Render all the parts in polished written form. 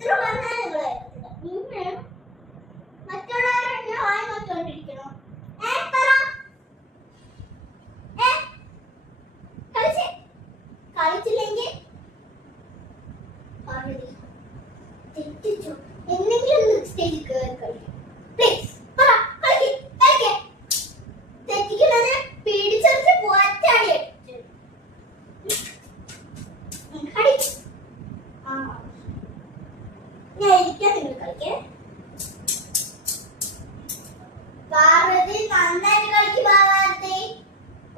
എത്ര പറഞ്ഞാലും നിങ്ങൾ മറ്റുള്ളവരെ വായി നോക്കിക്കൊണ്ടിരിക്കണോ? കളിച്ചില്ലെങ്കിൽ തെറ്റിച്ചോ എന്തെങ്കിലും സ്റ്റേജിൽ കയറി കളിക്കും. പ്ലീസ് തെറ്റിക്കുന്നത് പിടിച്ചെടുത്ത് പോറ്റാടി ഞാൻ ഇരിക്കാൻ നിങ്ങൾ കളിക്കേ. പാർവതി നന്നായിട്ട് കളിക്കും. പാർവതി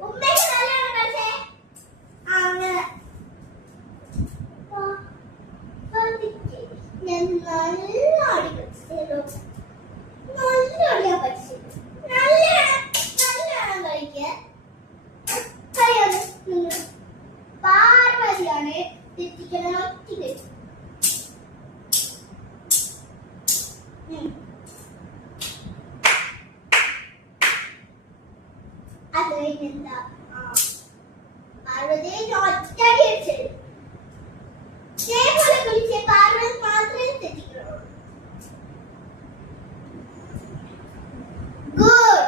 ഉമ്മയ്ക്ക് നല്ലോണം കളിച്ചേ. അങ്ങനെ ഞാൻ നല്ല അടി കളിച്ചു. നല്ല അടിയാ പഠിച്ചു. നല്ലോണം കളിക്കാൻ കഴിയാതെ നിങ്ങൾ പാർവതിയാണ് തെറ്റിക്കുന്നത്. ഒറ്റ അത് കഴിഞ്ഞെന്താ പാർവതി ഒറ്റടി അടിച്ചത്. ഇതേപോലെ കളിച്ച പാർവതി മാത്രമേ തെറ്റിക്കുള്ളൂ. ഗുഡ്.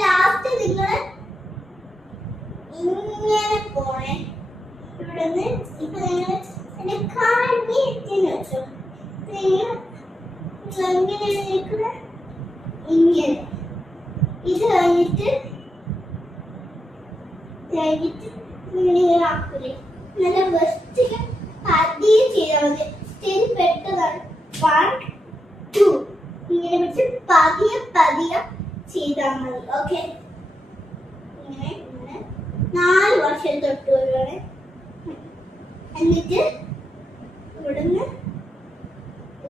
ലാസ്റ്റ് നിങ്ങൾ ഇങ്ങനെ പോണേ. ഇവിടുന്ന് ഇപ്പൊ നിങ്ങൾ എന്നെ കാണി എത്തിന്ന് വെച്ചു. ഇങ്ങനെ ഇങ്ങനെ ഇത് കഴിഞ്ഞിട്ട് നിങ്ങൾ ആക്കൂലേ. നല്ല ബെസ്റ്റ് പതിയെ ചെയ്താൽ മതി. സ്റ്റേജ് പെട്ടതാണ്. 1 2 ഇങ്ങനെ വെച്ച് പതിയെ ചെയ്താൽ മതി. ഓക്കെ.